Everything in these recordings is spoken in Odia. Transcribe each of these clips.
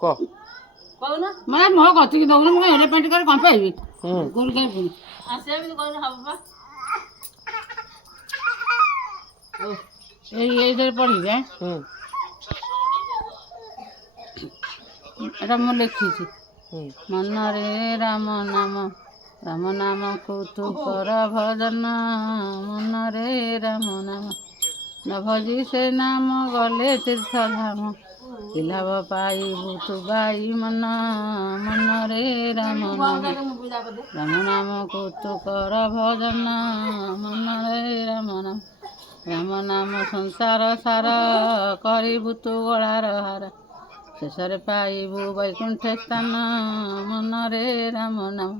କହୁନ ମାନେ ମୋ କତିକି ଦଉନ ମୁଁ ହେଲେ ପେଣ୍ଟ କରି କଣ ପାଇବି ଗୋରୁ ଗାଈ ପୁଣି ଆସିବା ବି କହୁନ ହବ ବା ଏଇଥିରେ ପଢ଼ିବି ଏଟା ମୁଁ ଲେଖିଛି ମନରେ ରାମ ନାମକୁ ତୁ କର ଭଜନ ମନରେ ରାମ ନାମ ନ ଭଜି ସେ ନାମ ଗଲେ ତୀର୍ଥ ଧାମ ଲାଭ ପାଇବୁ ତୁ ବାଇ ମନରେ ରାମ ନାମକୁ ତୁ କର ଭଜନ ମନରେ ରାମ ନାମ ସଂସାର ସାର କରିବୁ ତୁ ଗଳାର ହାର ଶେଷରେ ପାଇବୁ ବୈକୁଣ୍ଠ ସ୍ଥାନ ମନରେ ରାମ ନାମ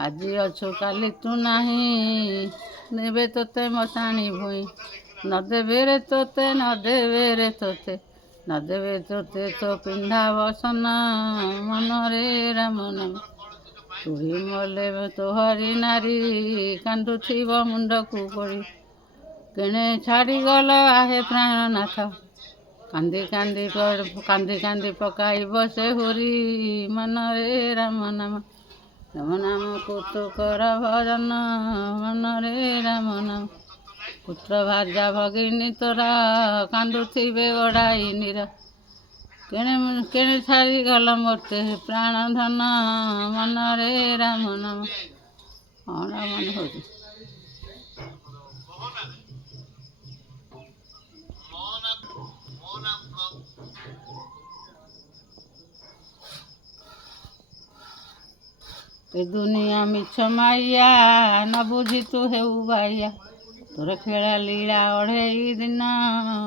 ଆଜି ଅଛୁ କାଲି ତୁ ନାହିଁ ଦେବେ ତୋତେ ମଶାଣି ଭୁଇଁ ନ ଦେବେ ରେ ତୋତେ ତୋ ପିନ୍ଧା ବସନ ମନରେ ରାମ ନାମ ତୁହି ମଲେ ତୋହରି ନାରୀ କାନ୍ଦୁଥିବ ମୁଣ୍ଡକୁ ପଡ଼ି କେଣେ ଛାଡ଼ିଗଲ ଆହେ ପ୍ରାଣନାଥ କାନ୍ଦି କାନ୍ଦି ପକାଇବ ସେ ହୁରି ମନରେ ରାମ ନାମକୁ ତୁ କର ଭଜନ ମନରେ ରାମ ନାମ ପୁତ୍ର ଭାର୍ଯ୍ୟା ଭଗିନୀ ତୋର କାନ୍ଦୁଥିବେ ଗଡ଼ାଇ ନୀର କେଣେ ଛାଡ଼ିଗଲ ମୋତେ ପ୍ରାଣ ଧନ ମନରେ ରାମ ନାମ କ'ଣ ମନେ ହେଉଛି ଏ ଦୁନିଆ ମିଛ ମାଇଆ ନ ବୁଝି ତୁ ହେଉ ବାଇଆ ତୋର ଖେଳା ଲୀଳା ଅଢ଼େଇ ଦିନ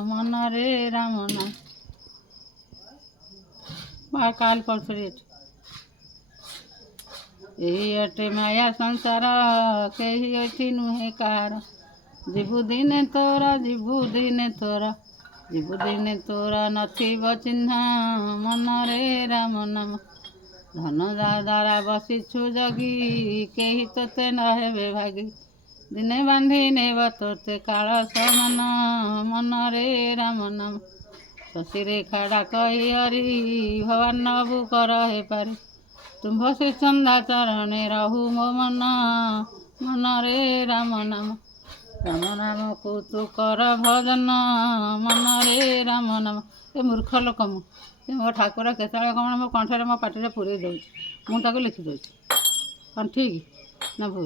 ମନରେ ରାମ ନାମ କାଲି ପଡ଼ିଥିଲି ଏଠି ଏହି ଅଟେ ମାୟା ସଂସାର କେହି ଏଠି ନୁହେଁ କାହାର ଯିବୁ ଦିନେ ତୋର ନଥିବ ଚିହ୍ନ ମନରେ ରାମ ନାମ ଧନ ଦ୍ୱାରା ବସିଛୁ ଜଗି କେହି ତୋତେ ନ ହେବେ ଭାଗି ଦିନେ ବାନ୍ଧି ନେବ ତୋତେ କାଳ ସମାନ ମନରେ ରାମ ନାମ ଶଶିରେଖା ଡାକ ହରି ଭବାନ ବୁକର ହେପାରେ ତୁମ୍ଭ ଶ୍ରୀ ଚନ୍ଦା ଚରଣେ ରହୁ ମୋ ମନରେ ରାମ ନାମକୁ ତୁ କର ଭଜନ ମନରେ ରାମ ନାମ ଏ ମୂର୍ଖ ଲୋକ ମୋ ଠାକୁର କେତେବେଳେ କ'ଣ ମୋ କଣ୍ଠରେ ମୋ ପାଟିରେ ପୁରେଇ ଦେଉଛି ମୁଁ ତାକୁ ଲେଖିଦେଉଛି କ'ଣ ଠିକ୍ ନା ଭୁଲ